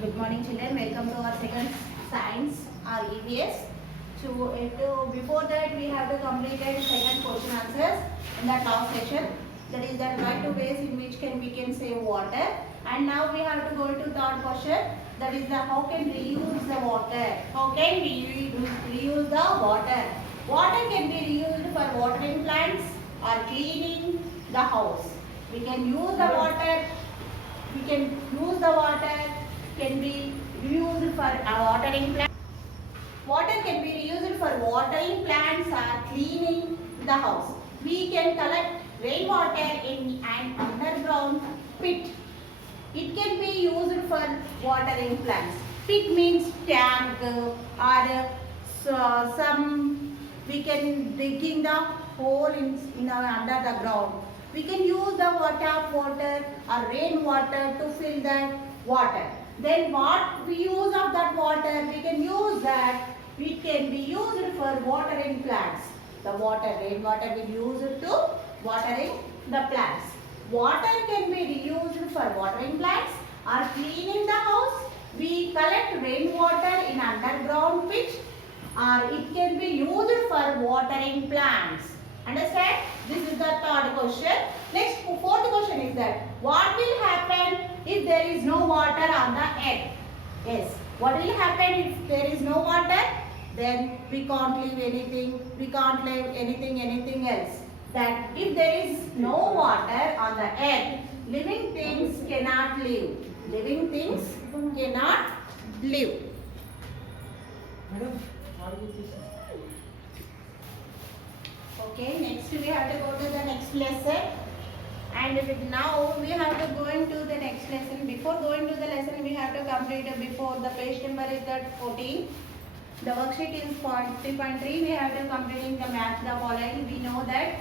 Good morning, children. Welcome to our second science, our EVS. Before that, we have to complete second question answers in that last section. That is that right to ways in which we can save water. And now we have to go to third question. That is the how can we reuse the water? How can we reuse the water? Water can be reused for watering plants or cleaning the house. We can use the water. We can use the water. Can be reused for watering plants. Water can be reused for watering plants or cleaning the house. We can collect rainwater in an underground pit. It can be used for watering plants. Pit means tank or some we can digging the hole in under the ground. We can use the tap water or rainwater to fill that water. Then what we use of that water, we can use that. It can be used for watering plants. The rainwater will use it to watering the plants. Water can be reused for watering plants or cleaning the house. We collect rainwater in underground pit or it can be used for watering plants. Understand? This is the third question. Next, fourth question is that what will happen if there is no water on the earth? Yes. What will happen if there is no water? Then we can't live anything. We can't live anything else. That if there is no water on the earth, living things cannot live. Living things cannot live. Okay, next we have to go to the next lesson. And now we have to go into the next lesson. Before going to the lesson, we have to complete before the page number is that 14. The worksheet is 3.3. We have to completing the match the following. We know that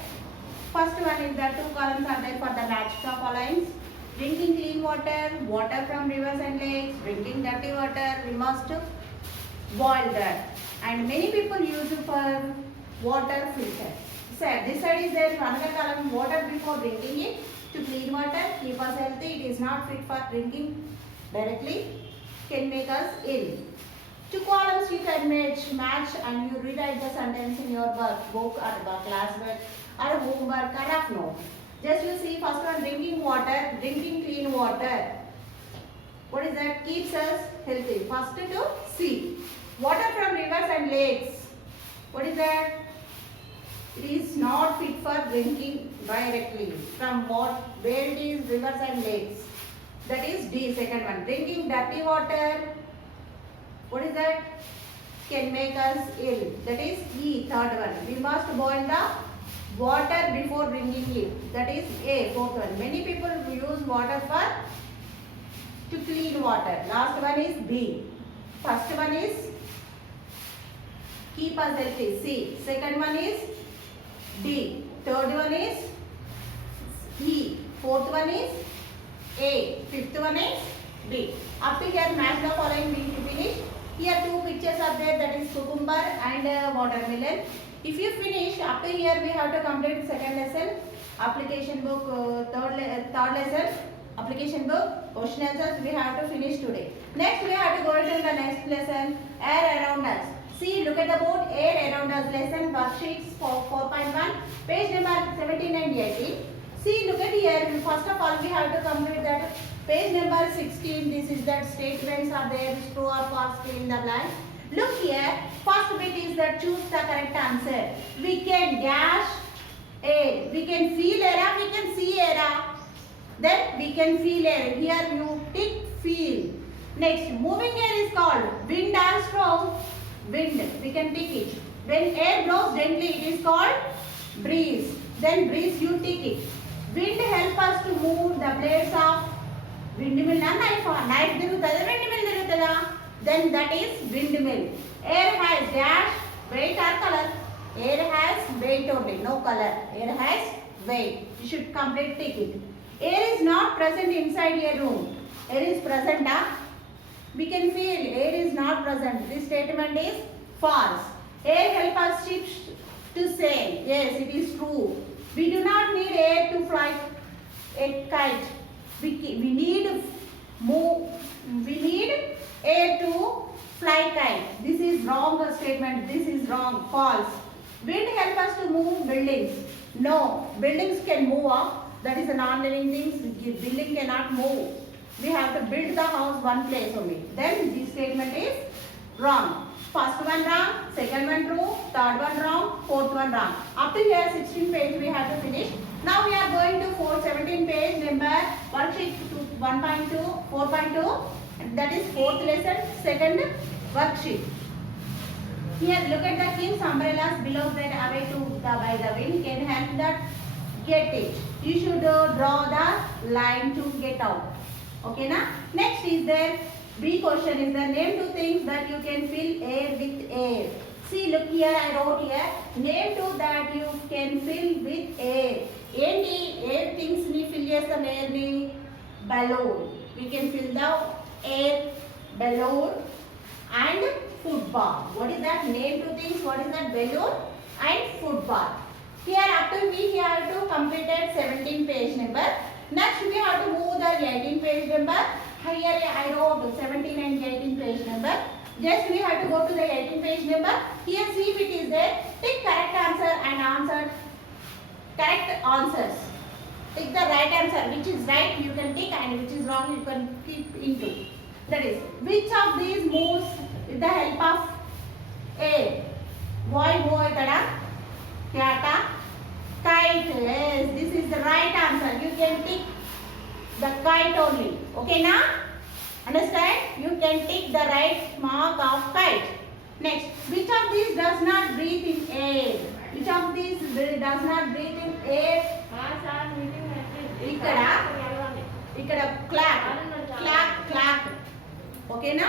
first one is that two columns are there for the match the following. Drinking clean water, water from rivers and lakes, drinking dirty water, we must boil that. And many people use it for water filter. So this side is there another column water before drinking it to clean water, keep us healthy. It is not fit for drinking directly, can make us ill. Two columns you can match and you rewrite the sentence in your book or classwork or homework or rough note. Just you see first one drinking water, drinking clean water. What is that? Keeps us healthy. First to see. Water from rivers and lakes. What is that? It is not fit for drinking directly. From what? Where it is rivers and lakes. That is D, second one. Drinking dirty water. What is that? Can make us ill. That is E, third one. We must boil the water before drinking it. That is A, fourth one. Many people use water to clean water. Last one is B. First one is keep us healthy. C. Second one is D. Third one is E. Fourth one is A. Fifth one is B. Up to here match the following we finish. Here two pictures are there, that is cucumber and watermelon. If you finish up to here we have to complete second lesson. Application book third lesson. Application book question answers we have to finish today. Next we have to go into the next lesson, air around us. See, look at the board, air around us lesson worksheets for 4.1 page number 17 and 18. See, look at here. First of all we have to complete that page number 16. This is that statements are there, true or false, fill in the blank. Look here, first bit is that choose the correct answer. We can gash air, we can feel air, we can see air. Then we can feel air. Here you tick feel. Next, moving air is called wind or strong. Wind, we can tick it. When air blows gently, it is called breeze. Then breeze, you tick it. Wind help us to move the blades of windmill and knife dirugtada, windmill dirugtada. Then that is windmill. Air has dash, weight or color. Air has weight only, no color. Air has weight. You should complete tick it. Air is not present inside a room. Air is present. We can feel air is not present. This statement is false. Air help us ships to sail. Yes, it is true. We do not need air to fly a kite. We need air to fly kite. This is wrong statement. This is wrong. False. Wind help us to move buildings. No, buildings can move up. That is a non-living thing. Building cannot move. We have to build the house one place only. Then this statement is wrong. First one wrong, second one true, third one wrong, fourth one wrong. Up to here 16 page we have to finish. Now we are going to 417 page number worksheet 1.2, 4.2. That is fourth lesson, second worksheet. Here look at the king's umbrellas below that away to by the wind can help that get it. You should draw the line to get out. Okay na? Next is there B question is the name two things that you can fill air with air. See look here I wrote here name two that you can fill with air. ఏంటి air things ni fill చేస్తాం air ni balloon. We can fill the air balloon and football. What is that? Name two things. What is that? Balloon and football. Here up to we have to complete 17 page number. Next we have to move the 18 page number. Here I wrote 17 and 18 page number. Just we have to go to the 18 page number. Here see if it is there. Take correct answer and answer correct answers. Take the right answer. Which is right you can take and which is wrong you can keep into. That is which of these moves with the help of air? Boy ikkada kyata kite. Yes, this is the right answer. You can take the kite only. Okay na? Understand? You can take the right mark of kite. Next, which of these does not breathe in air? Which of these does not breathe in air? ikkada clap. Clap. Okay na?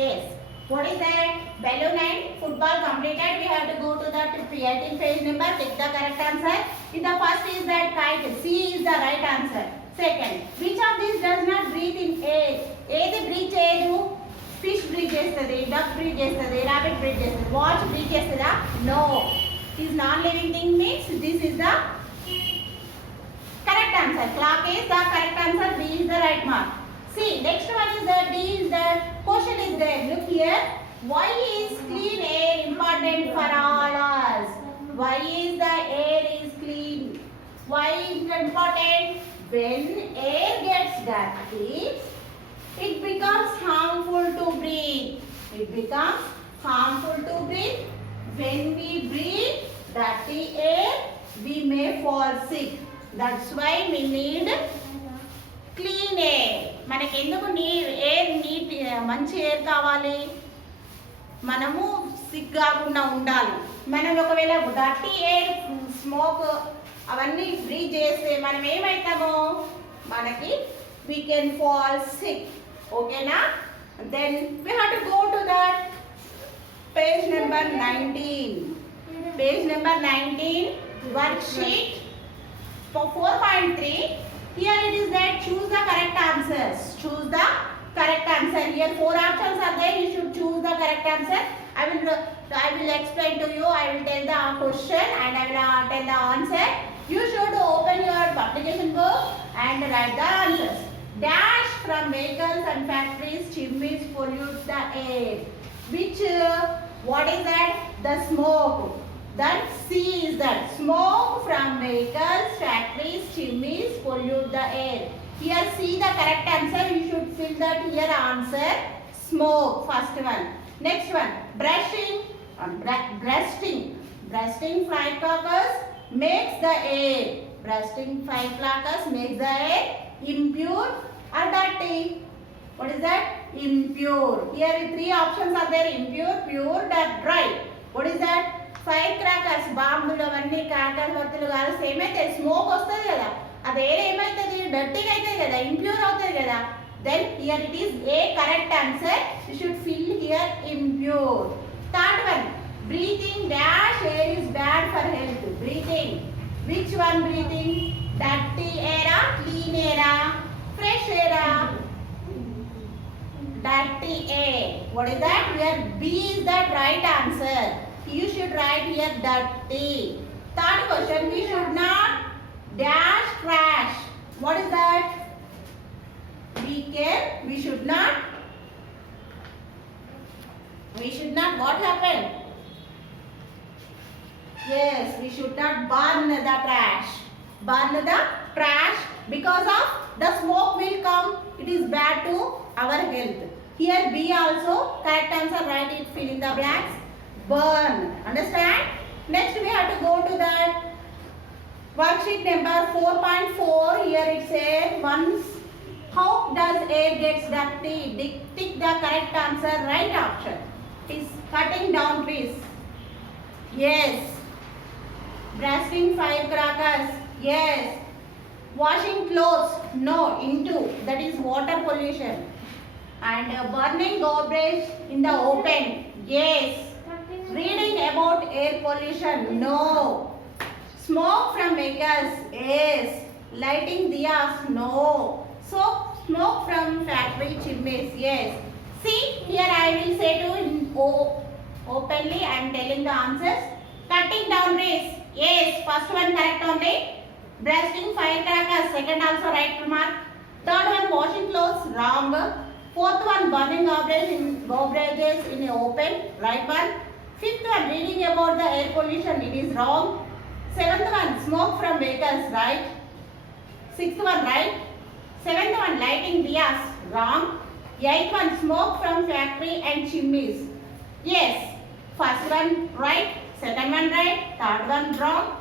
Yes. What is that? Balloon and football completed. We have to go to the 18 page number. Take the correct answer. In the first is that kite. C is the right answer. Second, which of these does not breathe in air? ఏది breath చేయదు? Fish breath చేస్తుంది, duck breath చేస్తుంది, rabbit breath చేస్తుంది. Watch breath చేస్తుందా? No. Is non-living thing means this is the correct answer. Clock is the correct answer. B is the right mark. See, next one is the D is the question is there. Look here. Why is clean air important for all us? Why is the air is clean? Why is it important? When air gets dirty, it becomes harmful to breathe. It becomes harmful to breathe. When we breathe dirty air, we may fall sick. That's why we need clean air. మనకి ఎందుకు air neat మంచి air కావాలి? మనము sick కాకుండా ఉండాలి. మనం ఒకవేళ dirty air smoke అవన్నీ బ్రీత్ చేస్తే మనం ఏమవుతామో మనకి we can fall sick. ఓకేనా? Then we have to go to that page number 19. Page number 19 worksheet for 4.3. Here it is that choose the correct answers. Choose the correct answer. Here 4 options are there. You should choose the correct answer. I will explain to you. I will tell the question and I will tell the answer. You should open your application book and write the answers. Dash from vehicles and factories, chimneys pollute the air. Which what is that? The smoke. That C is that smoke from vehicles, factories, chimneys pollute the air. Here see the correct answer. You should fill that here answer. Smoke, first one. Next one, breasting firecrackers makes the air. Breasting firecrackers makes the air impure or dirty. What is that? Impure. Here 3 options are there: impure, pure, dry. What is that? Fire crackers బాంబులు అవన్నీ crackers వత్తులు కాల్స్తే ఏమైతే smoke వస్తుంది కదా, అది air ఏమవుతుంది? డర్టీగా అవుతుంది కదా, ఇంప్యూర్ అవుతుంది కదా. Then here it is a correct answer. You should fill here impure. Third one, breathing dash air is bad for health. Breathing, which one breathing? Dirty ఎయిరా, క్లీన్ ఎయిరా, ఫ్రెష్ ఎయిరా? Dirty air. What is that? Here B is the right answer. You should write here dirty. Third question, we should not dash trash. What is that? We we should not what happened? Yes, we should not burn the trash. Burn the trash because of the smoke will come. It is bad to our health. Here B also, correct answer, write it, fill in the blanks. Burn. Understand? Next we have to go to that worksheet number 4.4. Here it says once. How does air gets dirty? Tick the correct answer, right option. Is cutting down trees. Yes. Blasting firecrackers. Yes. Washing clothes. No. Into. That is water pollution. And burning garbage in the open. Yes. Reading about air pollution. No. Smoke from vehicles. Yes. Lighting diyas. No. So smoke from factory chimneys. Yes. See, here I will say to in openly I am telling the answers. Cutting down trees. Yes, first one correct only. Blasting firecrackers. Second also right remark. Third one washing clothes. Wrong. Fourth one burning garbages in open. Right one. Fifth one reading about the air pollution. It is wrong. Seventh one smoke from vehicles. Right. Sixth one right. Seventh one lighting diyas. Wrong. Eighth one smoke from factory and chimneys. Yes. First one right. Second one right. Third one wrong.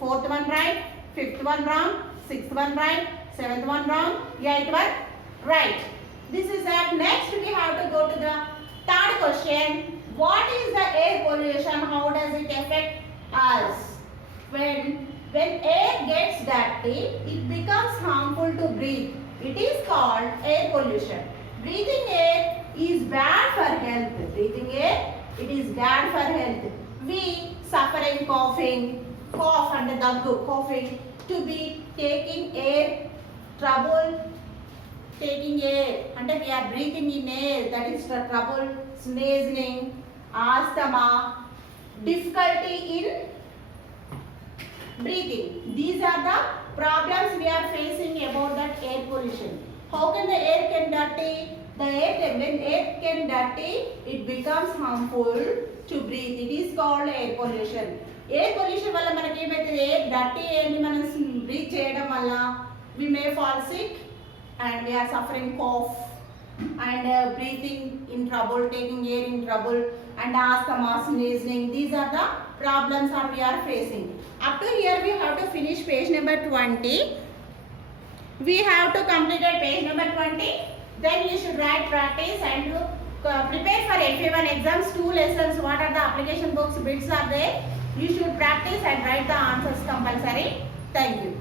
Fourth one right. Fifth one wrong. Sixth one right. Seventh one wrong. Eighth one right. This is that. Next we have to go to the third question. What is the air pollution? How does it affect us? When air gets dirty, it becomes harmful to breathe. It is called air pollution. Breathing air is bad for health. Breathing air, it is bad for health. We suffering coughing, cough and the coughing, to be taking air, trouble taking air, and we are breathing in air, that is the trouble, sneezing, asthma, difficulty in breathing. These are the problems we are facing about that air pollution. How can the air can dirty? When air can dirty, it becomes harmful to breathe. It is called air pollution. Air pollution valla manaki emaithe dirty air ni manam breathe cheyadam valla we may fall sick and we are suffering cough and breathing in trouble, taking air in trouble, and asthma, sneezing. These are the problems that we are facing. Up to here we have to finish page number 20. We have to complete page number 20. Then you should write practice and prepare for FA1 exams. 2 lessons. What are the application books, bits are there. You should practice and write the answers compulsory. Thank you.